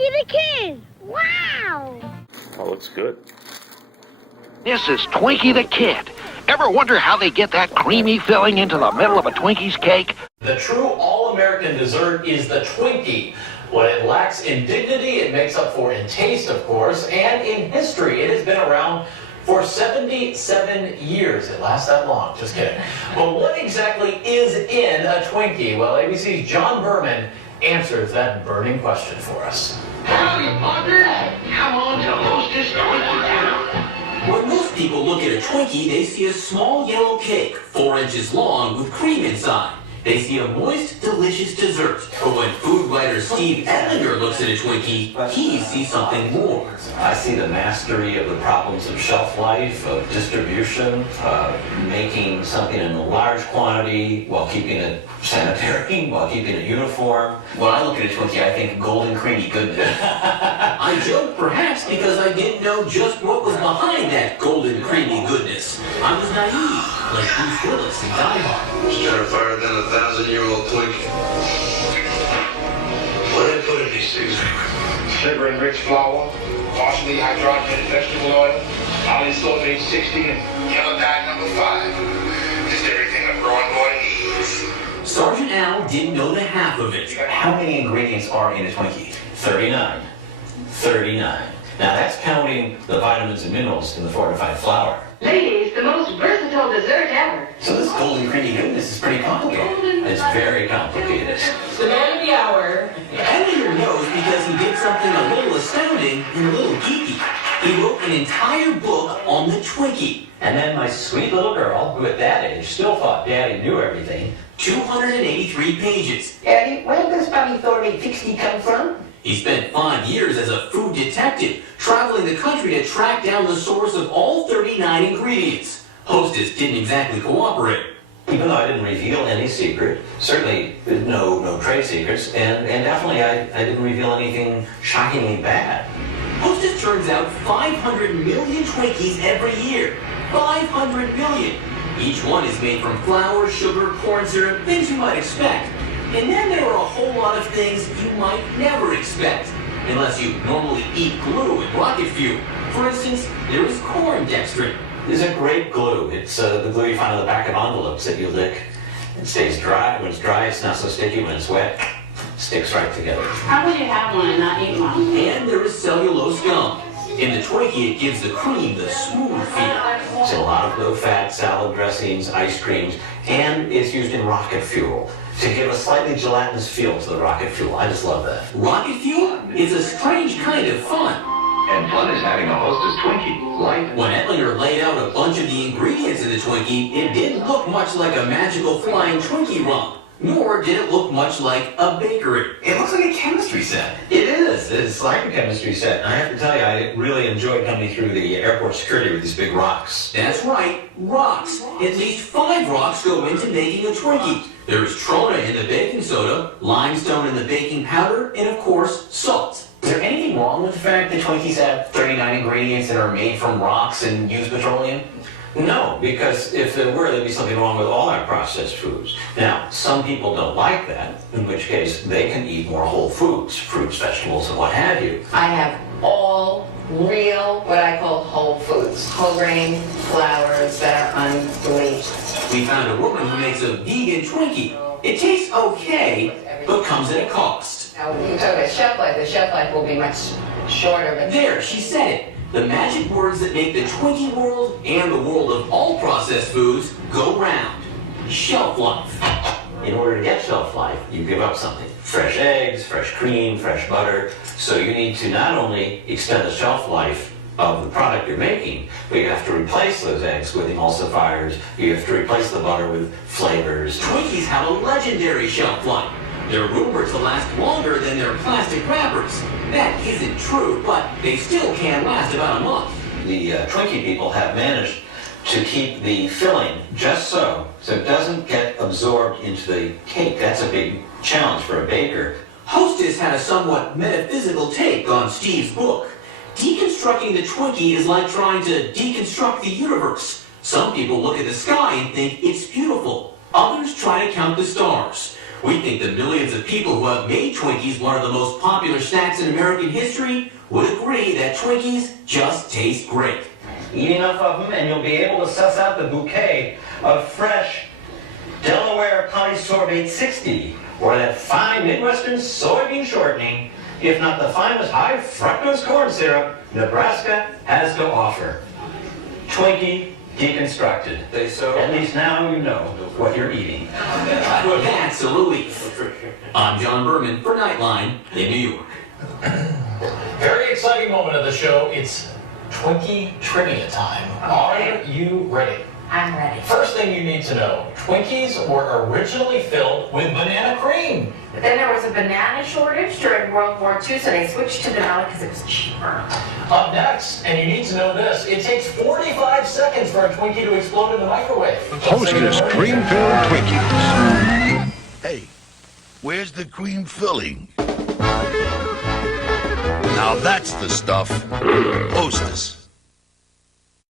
the Kid! Wow! Oh, looks good. This is Twinkie the Kid. Ever wonder how they get that creamy filling into the middle of a Twinkie's cake? The true all-American dessert is the Twinkie. What it lacks in dignity, it makes up for in taste, of course, and in history. It has been around for 77 years. It lasts that long, just kidding. But what exactly is in a Twinkie? Well, ABC's John Berman answers that burning question for us. Howdy, partner. Come on to Hostess Twinkie Town. When most people look at a Twinkie, they see a small yellow cake, 4 inches long with cream inside. They see a moist, delicious dessert. But when food writer Steve Etlinger looks at a Twinkie, he sees something more. I see the mastery of the problems of shelf life, of distribution, making something in a large quantity while keeping it sanitary, while keeping it uniform. When I look at a Twinkie, I think golden creamy goodness. I joke perhaps because I didn't know just what was behind that golden creamy goodness. I was naive, like Bruce Willis in Die Hard. It's terrifier than a 1,000-year-old Twinkie. What did I put in these things? Sugar and rich flour, partially hydrogenated vegetable oil, polysulfate 60, and yellow dye number 5. Just everything a growing boy needs. Sergeant Al didn't know the half of it. How many ingredients are in a Twinkie? 39. 39. Now that's counting the vitamins and minerals in the fortified flour. Ladies, the most versatile dessert ever. So this golden creamy goodness is pretty complicated. It's very complicated. The man of the hour. Etlinger knows because he did something a little astounding and a little geeky. He wrote an entire book on the Twinkie. And then my sweet little girl, who at that age still thought Daddy knew everything. 283 pages. Daddy, where does polysulfate 60 come from? He spent 5 years as a food detective, traveling the country to track down the source of all 39 ingredients. Hostess didn't exactly cooperate. Even though I didn't reveal any secret, certainly no trade secrets, and definitely I didn't reveal anything shockingly bad. Hostess turns out 500 million Twinkies every year. 500 million. Each one is made from flour, sugar, corn syrup, things you might expect. And then there are a whole lot of things you might never expect, unless you normally eat glue and rocket fuel. For instance, there is corn dextrin. It's a great glue. It's the glue you find on the back of envelopes that you lick. It stays dry. When it's dry, it's not so sticky. When it's wet, it sticks right together. How would you have one and not eat one? And there is cellulose gum. In the Twinkie, it gives the cream the smooth feel. It's in a lot of low-fat salad dressings, ice creams, and it's used in rocket fuel to give a slightly gelatinous feel to the rocket fuel. I just love that. Rocket fuel is a strange kind of fun. And fun is having a Hostess Twinkie. Light. When Etlinger laid out a bunch of the ingredients in the Twinkie, it didn't look much like a magical flying Twinkie run. Nor did it look much like a bakery. It looks like a chemistry set. It is. It's like a chemistry set. I have to tell you, I really enjoyed coming through the airport security with these big rocks. That's right, rocks. At least 5 rocks go into making a Twinkie. There's trona in the baking soda, limestone in the baking powder, and of course, salt. Is there anything wrong with the fact that Twinkies have 39 ingredients that are made from rocks and use petroleum? No, because if there were, there'd be something wrong with all our processed foods. Now, some people don't like that, in which case they can eat more whole foods, fruits, vegetables, and what have you. I have all real, what I call whole foods. Whole grain flours that are unbleached. We found a woman who makes a vegan Twinkie. It tastes okay, but comes at a cost. Now, you talk about shelf life. The shelf life will be much shorter. But There, she said it. The magic words that make the Twinkie world and the world of all processed foods go round. Shelf life. In order to get shelf life, you give up something. Fresh eggs, fresh cream, fresh butter. So you need to not only extend the shelf life of the product you're making, but you have to replace those eggs with emulsifiers. You have to replace the butter with flavors. Twinkies have a legendary shelf life. They're rumored to last longer than their plastic wrappers. That isn't true, but they still can last about a month. The Twinkie people have managed to keep the filling just so it doesn't get absorbed into the cake. That's a big challenge for a baker. Hostess had a somewhat metaphysical take on Steve's book. Deconstructing the Twinkie is like trying to deconstruct the universe. Some people look at the sky and think it's beautiful. Others try to count the stars. We think the millions of people who have made Twinkies one of the most popular snacks in American history would agree that Twinkies just taste great. Eat enough of them and you'll be able to suss out the bouquet of fresh Delaware polysorbate 60 or that fine Midwestern soybean shortening, if not the finest high fructose corn syrup Nebraska has to offer. Twinkie deconstructed. At least now you know what you're eating. That's a relief. I'm John Berman for Nightline in New York. Very exciting moment of the show. It's Twinkie trivia time. Are you ready? I'm ready. First thing you need to know, Twinkies were originally filled with banana cream. But then there was a banana shortage during World War II, so they switched to vanilla because it was cheaper. Up next, and you need to know this, it takes 45 seconds for a Twinkie to explode in the microwave. Hostess cream-filled Twinkies. Hey, where's the cream filling? Now that's the stuff. Hostess.